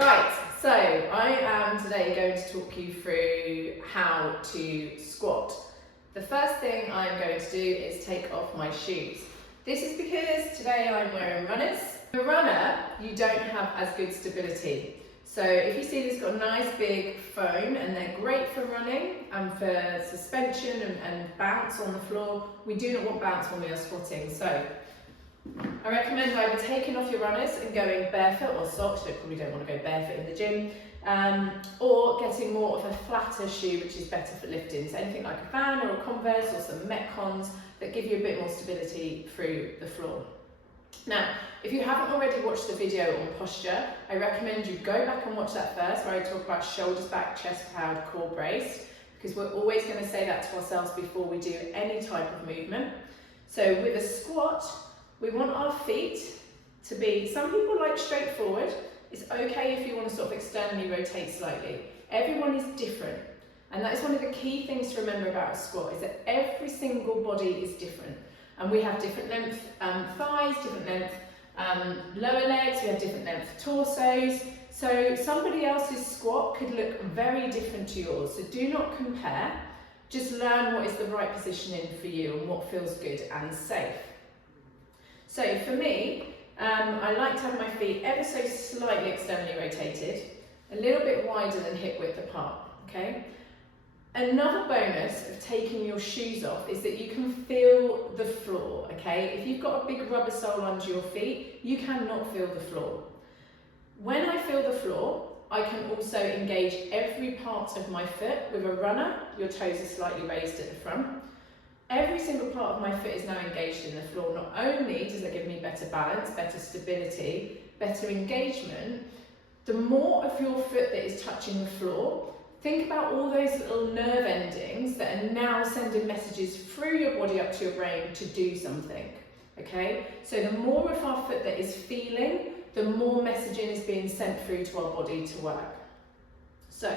Right, so I am today going to talk you through how to squat. The first thing I'm going to do is take off my shoes. This is because today I'm wearing runners. For a runner, you don't have as good stability. So if you see this got a nice big foam, and they're great for running and for suspension and bounce on the floor. We do not want bounce when we are squatting. So I recommend either taking off your runners and going barefoot or socks. You probably don't want to go barefoot in the gym, or getting more of a flatter shoe, which is better for lifting. So anything like a Van or a Converse or some Metcons that give you a bit more stability through the floor. Now, if you haven't already watched the video on posture, I recommend you go back and watch that first, where I talk about shoulders back, chest proud, core braced, because we're always going to say that to ourselves before we do any type of movement. So with a squat, we want our feet to be, some people like straight forward. It's okay if you want to sort of externally rotate slightly. Everyone is different. And that is one of the key things to remember about a squat, is that every single body is different. And we have different length thighs, different length lower legs, we have different length torsos. So somebody else's squat could look very different to yours. So do not compare, just learn what is the right positioning for you and what feels good and safe. So for me, I like to have my feet ever so slightly externally rotated, a little bit wider than hip width apart, okay? Another bonus of taking your shoes off is that you can feel the floor, okay? If you've got a big rubber sole under your feet, you cannot feel the floor. When I feel the floor, I can also engage every part of my foot. With a runner, your toes are slightly raised at the front. Every single part of my foot is now engaged in the floor. Not only does it give me better balance, better stability, better engagement, the more of your foot that is touching the floor, think about all those little nerve endings that are now sending messages through your body up to your brain to do something, okay? So the more of our foot that is feeling, the more messaging is being sent through to our body to work. So,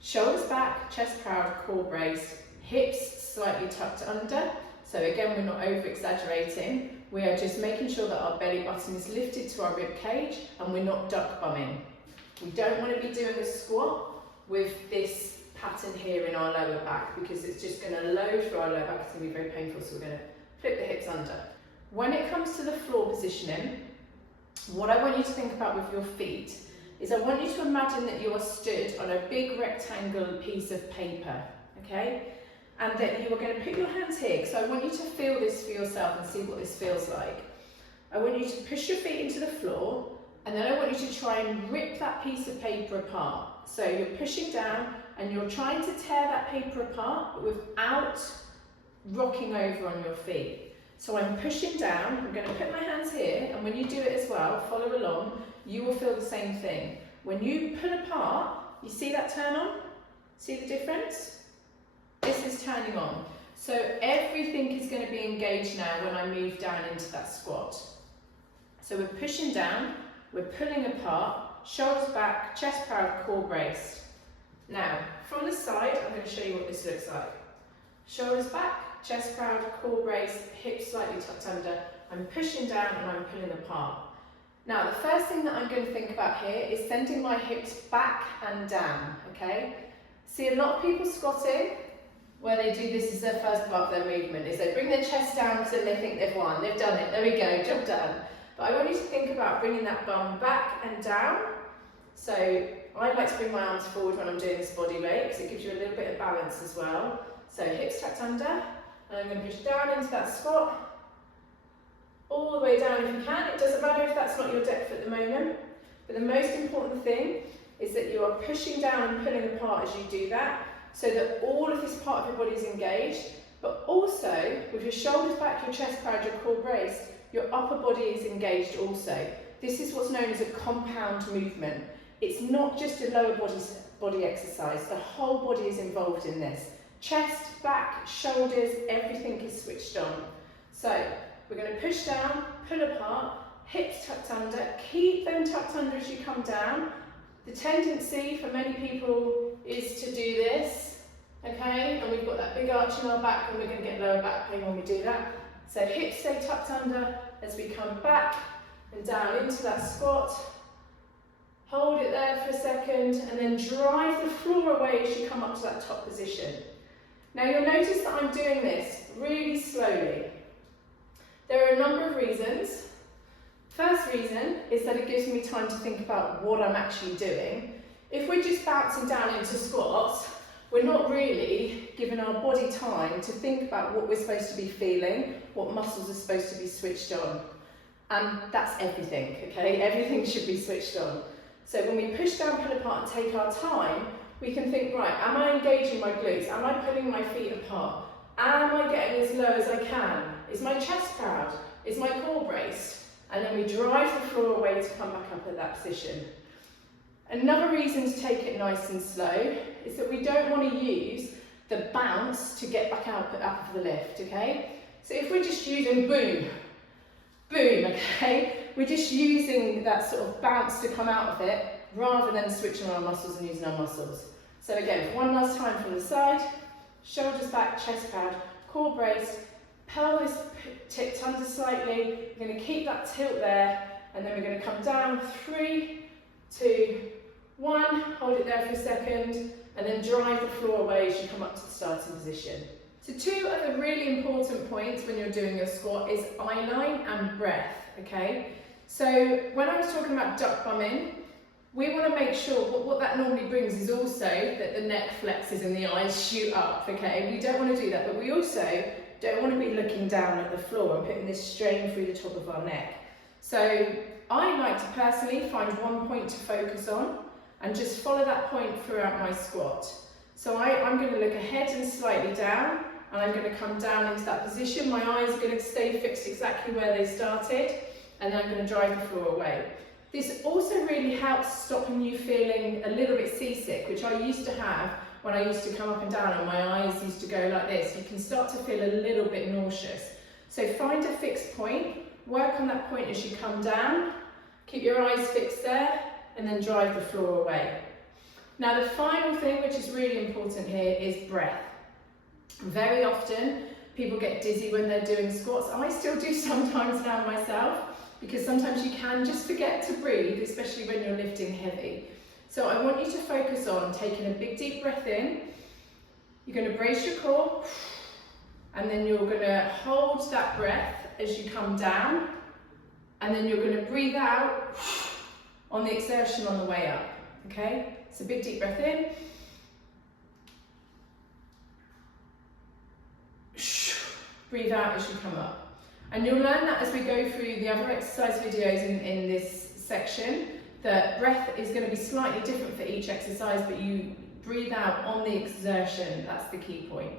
shoulders back, chest proud, core braced, hips slightly tucked under. So again, we're not over exaggerating. We are just making sure that our belly button is lifted to our rib cage and we're not duck bumming. We don't want to be doing a squat with this pattern here in our lower back, because it's just going to load through our lower back. It's going to be very painful, so we're going to flip the hips under. When it comes to the floor positioning, what I want you to think about with your feet is I want you to imagine that you are stood on a big rectangle piece of paper, okay? And that you are going to put your hands here, so I want you to feel this for yourself and see what this feels like. I want you to push your feet into the floor, and then I want you to try and rip that piece of paper apart. So you're pushing down and you're trying to tear that paper apart, but without rocking over on your feet. So I'm pushing down, I'm going to put my hands here, and when you do it as well, follow along, you will feel the same thing. When you pull apart, you see that turn on? See the difference? This is turning on. So everything is going to be engaged now when I move down into that squat. So we're pushing down, we're pulling apart, shoulders back, chest proud, core braced. Now, from the side, I'm going to show you what this looks like. Shoulders back, chest proud, core braced, hips slightly tucked under. I'm pushing down and I'm pulling apart. Now, the first thing that I'm going to think about here is sending my hips back and down, okay? See a lot of people squatting, where they do this as their first part of their movement, is they bring their chest down so they think they've won, they've done it, there we go, job done. But I want you to think about bringing that bum back and down. So I like to bring my arms forward when I'm doing this body weight, because it gives you a little bit of balance as well. So hips tucked under, and I'm going to push down into that squat, all the way down if you can. It doesn't matter if that's not your depth at the moment, but the most important thing is that you are pushing down and pulling apart as you do that, so that all of this part of your body is engaged, but also with your shoulders back, your chest proud, your core braced, your upper body is engaged also. This is what's known as a compound movement. It's not just a lower body exercise, the whole body is involved in this. Chest, back, shoulders, everything is switched on. So we're going to push down, pull apart, hips tucked under, keep them tucked under as you come down. The tendency for many people is to do this, okay? And we've got that big arch in our back, and we're going to get lower back pain when we do that. So hips stay tucked under as we come back and down into that squat. Hold it there for a second, and then drive the floor away as you come up to that top position. Now you'll notice that I'm doing this really slowly. There are a number of reasons. First reason is that it gives me time to think about what I'm actually doing. If we're just bouncing down into squats, we're not really giving our body time to think about what we're supposed to be feeling, what muscles are supposed to be switched on. And that's everything, okay? Everything should be switched on. So when we push down, pull apart and take our time, we can think, right, am I engaging my glutes? Am I pulling my feet apart? Am I getting as low as I can? Is my chest proud? Is my core braced? And then we drive the floor away to come back up at that position. Another reason to take it nice and slow is that we don't want to use the bounce to get back up for the lift, okay? So if we're just using boom, boom, okay? We're just using that sort of bounce to come out of it rather than switching on our muscles and using our muscles. So again, one last time from the side, shoulders back, chest proud, core braced, pelvis tipped under slightly. We're going to keep that tilt there, and then we're going to come down. 3, 2, 1. Hold it there for a second, and then drive the floor away as you come up to the starting position. So 2 other really important points when you're doing your squat is eye line and breath, okay? So when I was talking about duck bumming, we want to make sure what that normally brings is also that the neck flexes and the eyes shoot up, okay? We don't want to do that, but we also don't want to be looking down at the floor and putting this strain through the top of our neck. So I like to personally find one point to focus on and just follow that point throughout my squat. So I'm going to look ahead and slightly down, and I'm going to come down into that position. My eyes are going to stay fixed exactly where they started, and then I'm going to drive the floor away. This also really helps stopping you feeling a little bit seasick, which I used to have when I used to come up and down and my eyes used to go like this. You can start to feel a little bit nauseous. So find a fixed point, work on that point as you come down, keep your eyes fixed there, and then drive the floor away. Now the final thing, which is really important here, is breath. Very often people get dizzy when they're doing squats. I still do sometimes now myself, because sometimes you can just forget to breathe, especially when you're lifting heavy. So I want you to focus on taking a big deep breath in. You're going to brace your core, and then you're going to hold that breath as you come down, and then you're going to breathe out on the exertion on the way up, okay? So big deep breath in. Breathe out as you come up. And you'll learn that as we go through the other exercise videos in this section, that breath is going to be slightly different for each exercise, but you breathe out on the exertion. That's the key point.